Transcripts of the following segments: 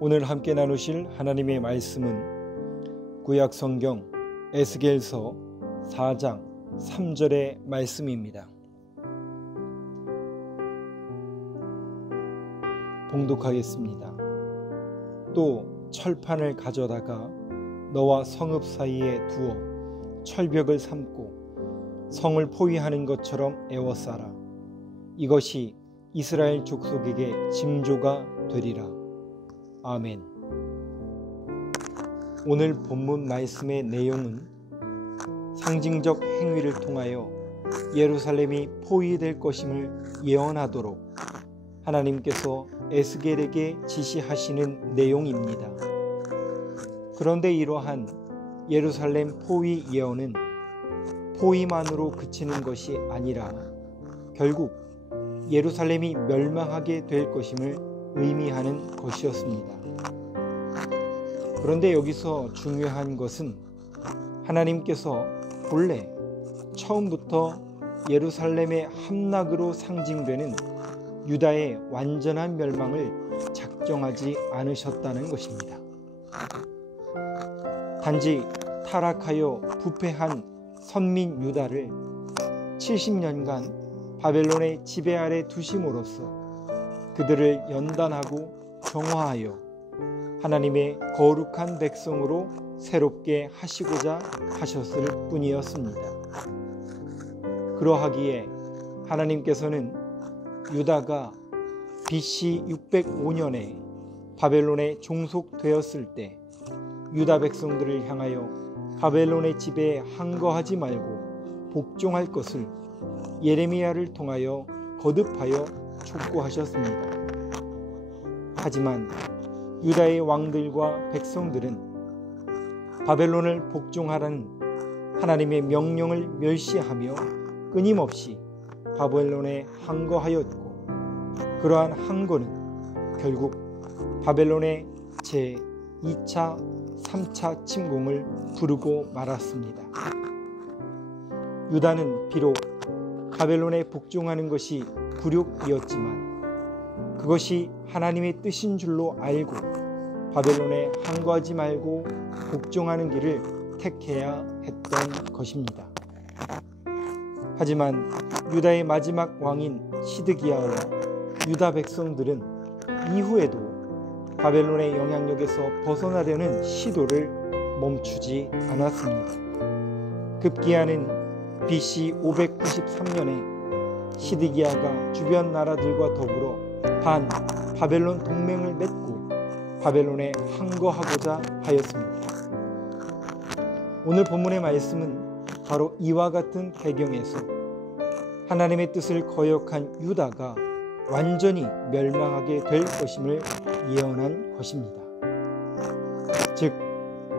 오늘 함께 나누실 하나님의 말씀은 구약 성경 에스겔서 4장 3절의 말씀입니다. 봉독하겠습니다. 또 철판을 가져다가 너와 성읍 사이에 두어 철벽을 삼고 성을 포위하는 것처럼 에워싸라. 이것이 이스라엘 족속에게 징조가 되리라. 아멘. 오늘 본문 말씀의 내용은 상징적 행위를 통하여 예루살렘이 포위될 것임을 예언하도록 하나님께서 에스겔에게 지시하시는 내용입니다. 그런데 이러한 예루살렘 포위 예언은 포위만으로 그치는 것이 아니라 결국 예루살렘이 멸망하게 될 것임을 의미하는 것이었습니다. 그런데 여기서 중요한 것은 하나님께서 본래 처음부터 예루살렘의 함락으로 상징되는 유다의 완전한 멸망을 작정하지 않으셨다는 것입니다. 단지 타락하여 부패한 선민 유다를 70년간 바벨론의 지배 아래 두심으로써 그들을 연단하고 정화하여 하나님의 거룩한 백성으로 새롭게 하시고자 하셨을 뿐이었습니다. 그러하기에 하나님께서는 유다가 BC 605년에 바벨론에 종속되었을 때 유다 백성들을 향하여 바벨론의 지배에 항거하지 말고 복종할 것을 예레미야를 통하여 거듭하여 촉구하셨습니다. 하지만 유다의 왕들과 백성들은 바벨론을 복종하라는 하나님의 명령을 멸시하며 끊임없이 바벨론에 항거하였고, 그러한 항거는 결국 바벨론의 제2차, 3차 침공을 부르고 말았습니다. 유다는 비록 바벨론에 복종하는 것이 굴욕이었지만 그것이 하나님의 뜻인 줄로 알고 바벨론에 항거하지 말고 복종하는 길을 택해야 했던 것입니다. 하지만 유다의 마지막 왕인 시드기야와 유다 백성들은 이후에도 바벨론의 영향력에서 벗어나려는 시도를 멈추지 않았습니다. 급기야는 BC 593년에 시드기야가 주변 나라들과 더불어 반 바벨론 동맹을 맺고 바벨론에 항거하고자 하였습니다. 오늘 본문의 말씀은 바로 이와 같은 배경에서 하나님의 뜻을 거역한 유다가 완전히 멸망하게 될 것임을 예언한 것입니다. 즉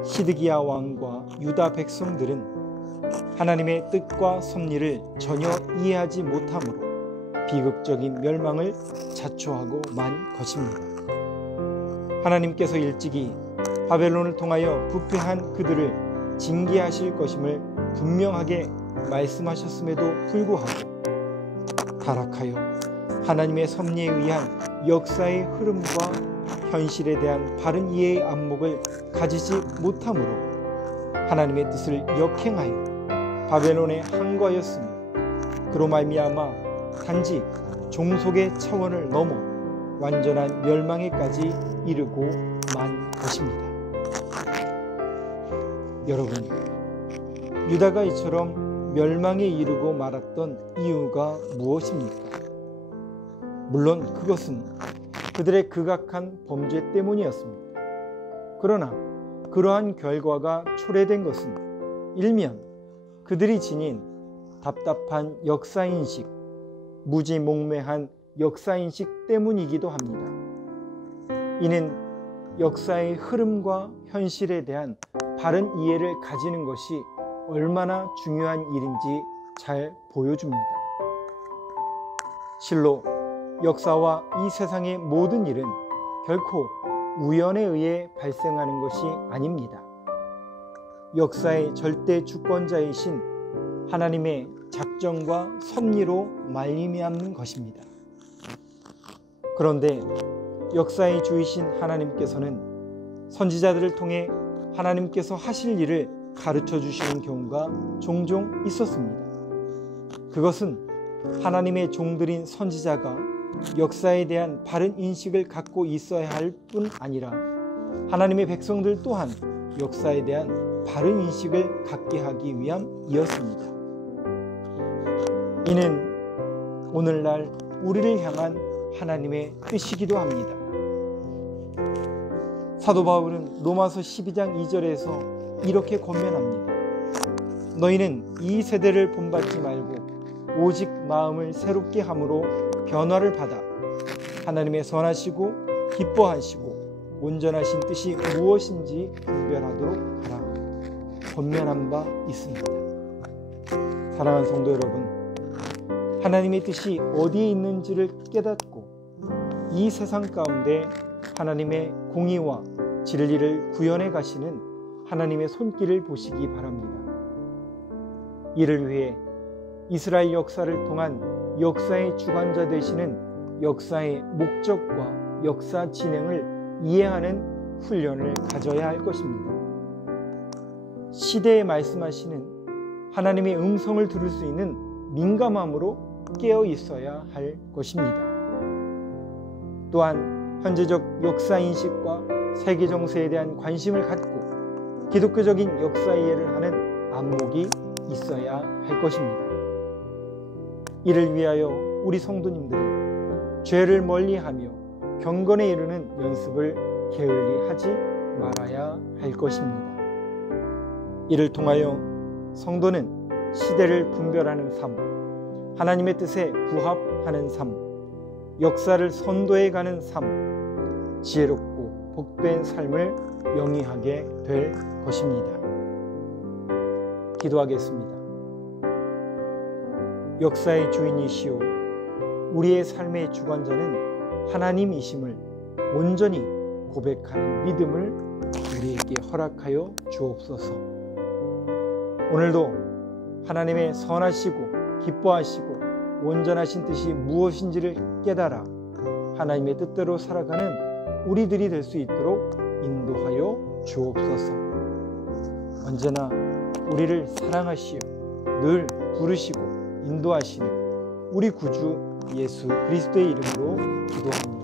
시드기야 왕과 유다 백성들은 하나님의 뜻과 섭리를 전혀 이해하지 못함으로 비극적인 멸망을 자초하고 만 것입니다. 하나님께서 일찍이 바벨론을 통하여 부패한 그들을 징계하실 것임을 분명하게 말씀하셨음에도 불구하고 타락하여 하나님의 섭리에 의한 역사의 흐름과 현실에 대한 바른 이해의 안목을 가지지 못함으로 하나님의 뜻을 역행하여 바벨론에 항거하였으며 그로 말미암아 단지 종속의 차원을 넘어 완전한 멸망에까지 이르고 만 것입니다. 여러분, 유다가 이처럼 멸망에 이르고 말았던 이유가 무엇입니까? 물론 그것은 그들의 극악한 범죄 때문이었습니다. 그러나 그러한 결과가 초래된 것은 일면 그들이 지닌 답답한 역사인식, 무지몽매한 역사인식 때문이기도 합니다. 이는 역사의 흐름과 현실에 대한 바른 이해를 가지는 것이 얼마나 중요한 일인지 잘 보여줍니다. 실로 역사와 이 세상의 모든 일은 결코 우연에 의해 발생하는 것이 아닙니다. 역사의 절대 주권자이신 하나님의 작정과 섭리로 말미암는 것입니다. 그런데 역사의 주이신 하나님께서는 선지자들을 통해 하나님께서 하실 일을 가르쳐 주시는 경우가 종종 있었습니다. 그것은 하나님의 종들인 선지자가 역사에 대한 바른 인식을 갖고 있어야 할 뿐 아니라 하나님의 백성들 또한 역사에 대한 바른 인식을 갖게 하기 위함이었습니다. 이는 오늘날 우리를 향한 하나님의 뜻이기도 합니다. 사도 바울은 로마서 12장 2절에서 이렇게 권면합니다. 너희는 이 세대를 본받지 말고 오직 마음을 새롭게 함으로 변화를 받아 하나님의 선하시고 기뻐하시고 온전하신 뜻이 무엇인지 분별하도록 하라. 권면한 바 있습니다. 사랑하는 성도 여러분, 하나님의 뜻이 어디에 있는지를 깨닫고 이 세상 가운데 하나님의 공의와 진리를 구현해 가시는 하나님의 손길을 보시기 바랍니다. 이를 위해 이스라엘 역사를 통한 역사의 주관자 되시는 역사의 목적과 역사 진행을 이해하는 훈련을 가져야 할 것입니다. 시대에 말씀하시는 하나님의 음성을 들을 수 있는 민감함으로 깨어 있어야 할 것입니다. 또한 현재적 역사 인식과 세계 정세에 대한 관심을 갖고 기독교적인 역사 이해를 하는 안목이 있어야 할 것입니다. 이를 위하여 우리 성도님들은 죄를 멀리하며 경건에 이르는 연습을 게을리 하지 말아야 할 것입니다. 이를 통하여 성도는 시대를 분별하는 삶, 하나님의 뜻에 부합하는 삶, 역사를 선도해 가는 삶, 지혜롭고 복된 삶을 영위하게 될 것입니다. 기도하겠습니다. 역사의 주인이시오 우리의 삶의 주관자는 하나님이심을 온전히 고백하는 믿음을 우리에게 허락하여 주옵소서. 오늘도 하나님의 선하시고 기뻐하시고 온전하신 뜻이 무엇인지를 깨달아 하나님의 뜻대로 살아가는 우리들이 될 수 있도록 인도하여 주옵소서. 언제나 우리를 사랑하시어 늘 부르시고 인도하시는 우리 구주 예수 그리스도의 이름으로 기도합니다.